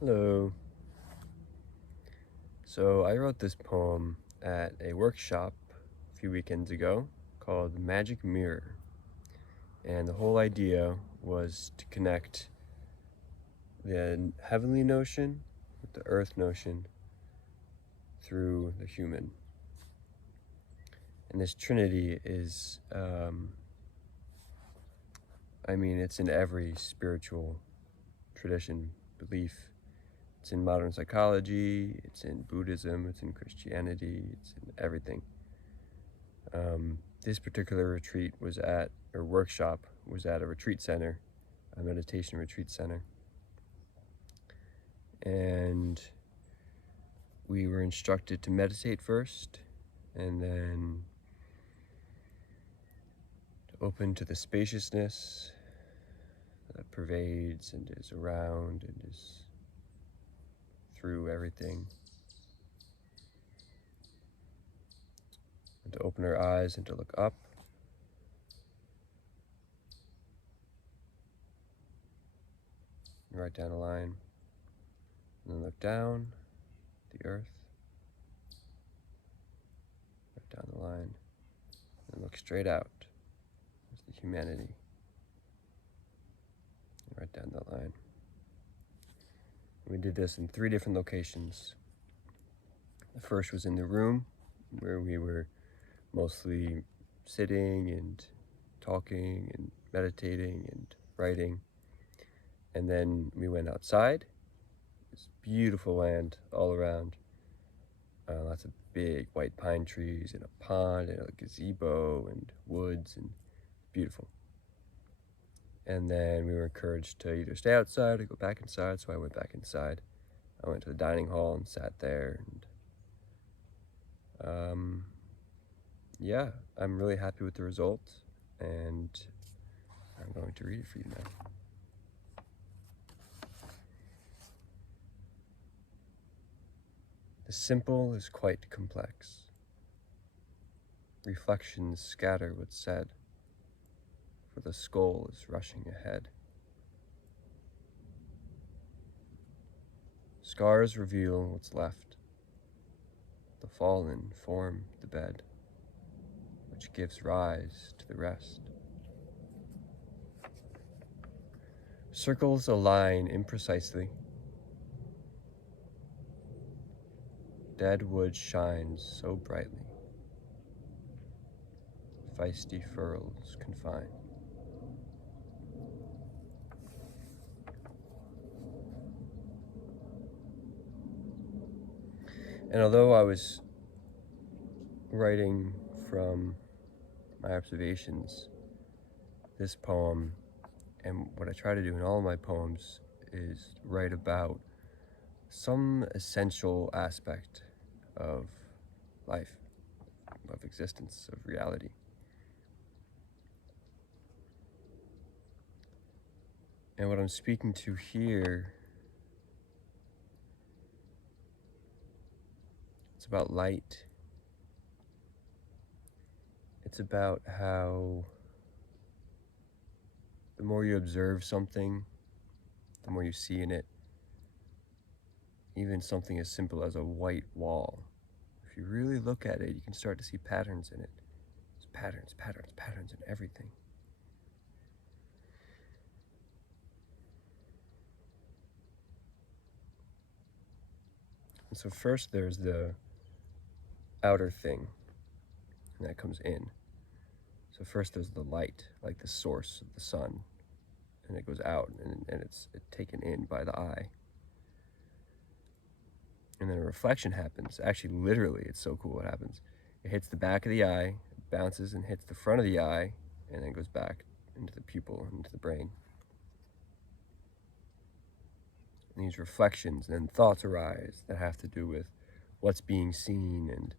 Hello. So I wrote this poem at a workshop a few weekends ago called Magic Mirror. And the whole idea was to connect the heavenly notion with the earth notion through the human. And this trinity is, it's in every spiritual tradition, belief. It's in modern psychology, it's in Buddhism, it's in Christianity, it's in everything. This particular workshop was at a retreat center, a meditation retreat center. And we were instructed to meditate first, and then to open to the spaciousness that pervades and is around and is through everything. And to open our eyes and to look up. And write down a line. And then look down the earth. Write down the line. And look straight out as the humanity. And write down that line. We did this in 3 different locations. The first was in the room, where we were mostly sitting and talking and meditating and writing. And then we went outside. This beautiful land all around. Lots of big white pine trees and a pond and a gazebo and woods, and beautiful. And then we were encouraged to either stay outside or go back inside, so I went back inside. I went to the dining hall and sat there, and yeah, I'm really happy with the results, and I'm going to read it for you now. The simple is quite complex. Reflections scatter what's said, for the skull is rushing ahead. Scars reveal what's left. The fallen form the bed, which gives rise to the rest. Circles align imprecisely. Dead wood shines so brightly. Feisty furrows confine. And although I was writing from my observations, this poem, and what I try to do in all of my poems, is write about some essential aspect of life, of existence, of reality. And what I'm speaking to here, it's about light. It's about how the more you observe something, the more you see in it. Even something as simple as a white wall. If you really look at it, you can start to see patterns in it. There's patterns, patterns, patterns in everything. And so first there's the outer thing, and that comes in. So first there's the light, like the source of the sun, and it goes out, and it's taken in by the eye. And then a reflection happens. Actually, literally, it's so cool what happens. It hits the back of the eye, bounces and hits the front of the eye, and then goes back into the pupil, into the brain. And these reflections, and then thoughts arise that have to do with what's being seen and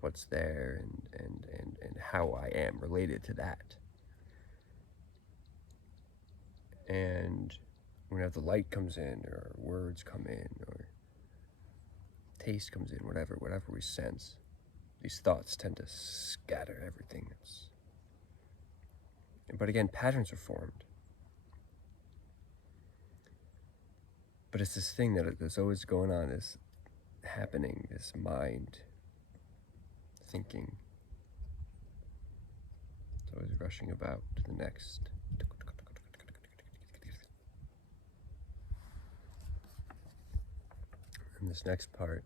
what's there and how I am related to that. And whenever the light comes in, or words come in, or taste comes in, whatever we sense, these thoughts tend to scatter everything. But again, patterns are formed. But it's this thing that's always going on, this happening, this mind thinking. It's always rushing about to the next. And this next part,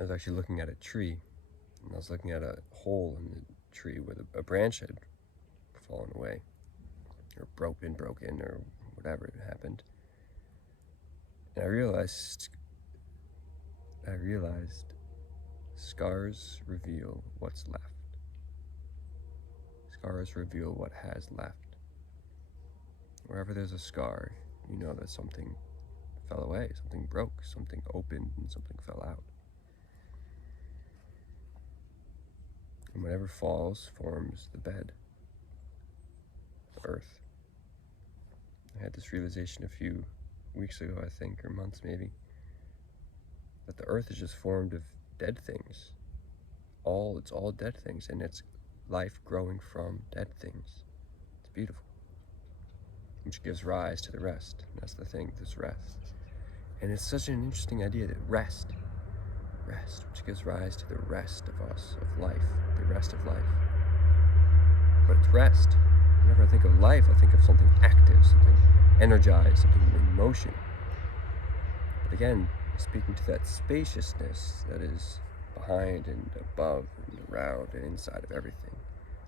I was actually looking at a tree, and I was looking at a hole in the tree where a branch had fallen away, or broken, or whatever had happened. And I realized scars reveal what's left. Scars reveal what has left. Wherever there's a scar, you know that something fell away, something broke, something opened, and something fell out. And whatever falls forms the bed, the earth. I had this realization a few weeks ago, I think, or months maybe, that the earth is just formed of dead things. It's all dead things, and it's life growing from dead things. It's beautiful. Which gives rise to the rest. And that's the thing, this rest. And it's such an interesting idea that rest, which gives rise to the rest of us, of life, the rest of life. But it's rest. Whenever I think of life, I think of something active, something energized, something in motion. But again, speaking to that spaciousness that is behind and above and around and inside of everything,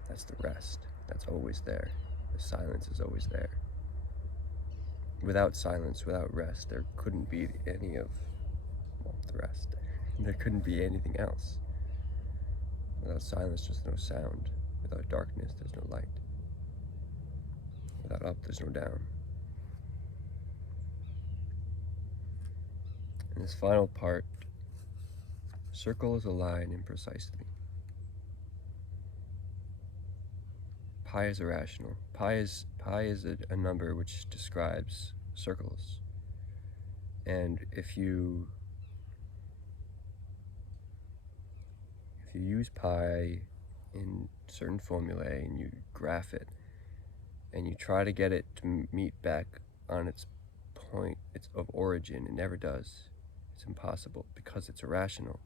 that's the rest. That's always there. The silence is always there. Without silence, without rest, there couldn't be any of, the rest. There couldn't be anything else. Without silence, there's no sound. Without darkness, there's no light. Without up, there's no down. And this final part, circle is a line imprecisely. Pi is irrational. Pi is a number which describes circles. And if you use pi in certain formulae and you graph it and you try to get it to meet back on its point of origin, it never does. It's impossible because it's irrational.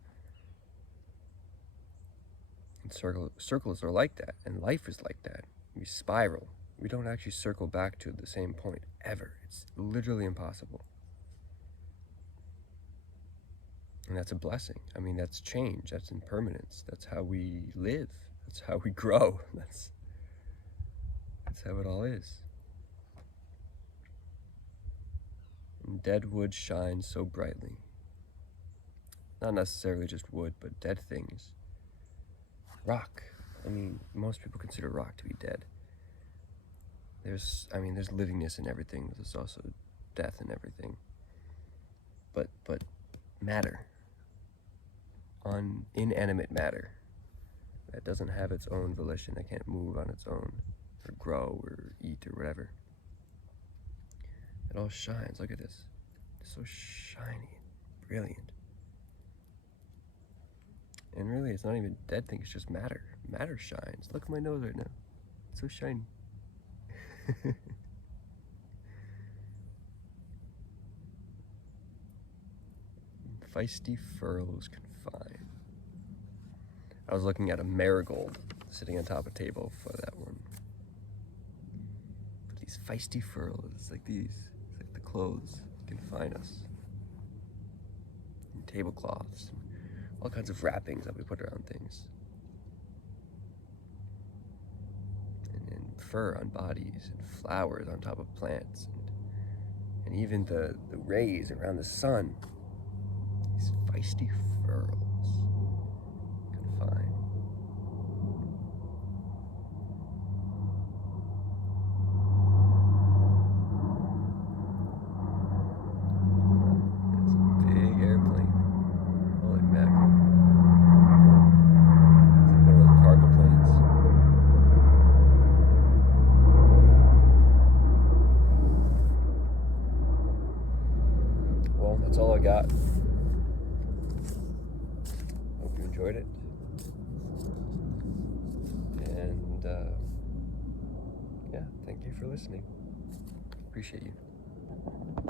And circles are like that, and life is like that. We spiral. We don't actually circle back to the same point ever. It's literally impossible. And that's a blessing. I mean, that's change. That's impermanence. That's how we live. That's how we grow. That's how it all is. And dead wood shines so brightly. Not necessarily just wood, but dead things. Rock. I mean, most people consider rock to be dead. There's livingness in everything. There's also death in everything. But matter, inanimate matter, that doesn't have its own volition, that can't move on its own, or grow, or eat, or whatever. It all shines. Look at this. It's so shiny and brilliant. And really, it's not even dead thing, it's just matter. Matter shines. Look at my nose right now. It's so shiny. Feisty furrows confine. I was looking at a marigold sitting on top of a table for that one. But these feisty furrows, it's like the clothes confine us. And tablecloths, all kinds of wrappings that we put around things. And fur on bodies, and flowers on top of plants, and even the rays around the sun. These feisty furrows confine. It's a big airplane. Holy mackerel. It's like one of those cargo planes. Well, that's all I got. Hope you enjoyed it. And yeah, thank you for listening. Appreciate you.